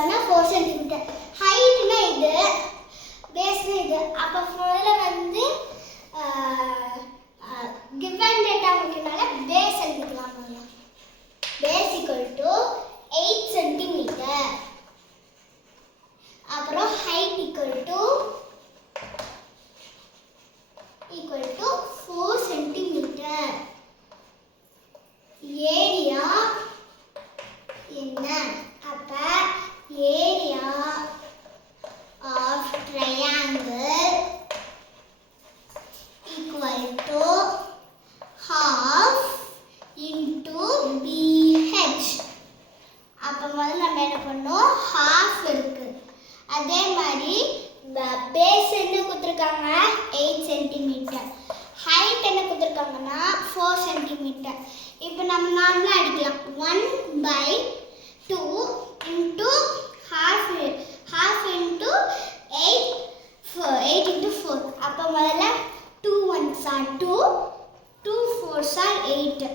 ஸ்கொயர்னா 4 centimetre. ஹைட்னா இது, பேஸ்னா இது. அப்போ முதல்ல வந்து கிவன் டேட்டா முக்கியனால பேஸ் எழுதிக்கலாம். Base equal to 8 centimetre. அப்புறம் height equal to 4 centimetre. Area என்ன? அப்ப area of triangle equal to half into BH. அப்போ முதல்ல நம்ம என்ன பண்ணோம், half இருக்கு. அதே மாதிரி பேஸ் என்ன கொடுத்துருக்காங்க, 8 சென்டிமீட்டர். ஹைட் என்ன கொடுத்துருக்காங்கன்னா 4 சென்டிமீட்டர். இப்போ நம்ம நார்மலாக அடிக்கலாம். 1/2 into half into 8 into 4. அப்போ முதல்ல 2 1s are 2, 2 4s are 8.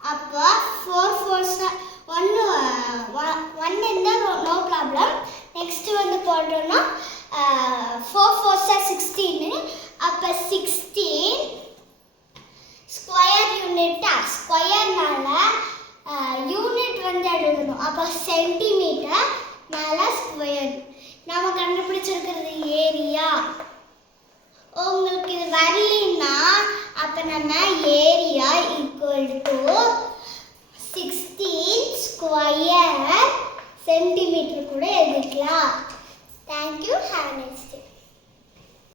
அப்போ 4 4s are 1 இருந்தால் நோ ப்ராப்ளம். நெக்ஸ்ட் வந்து போட்டோம்னா 4 4s are 16. அப்போ 16 ஸ்கொயர் யூனிட்டா, ஸ்கொயர்னால யூனிட் வந்து எழுதணும். அப்போ சென்டிமீட்டர் மேல ஸ்கொயர். நம்ம கண்டுபிடிச்சிருக்கிறது ஏரியா. உங்களுக்கு இது வரலைன்னா அப்போ நம்ம area equal to 16 square centimetre கூட எழுதிக்கலாம். தேங்க்யூ. Have nice.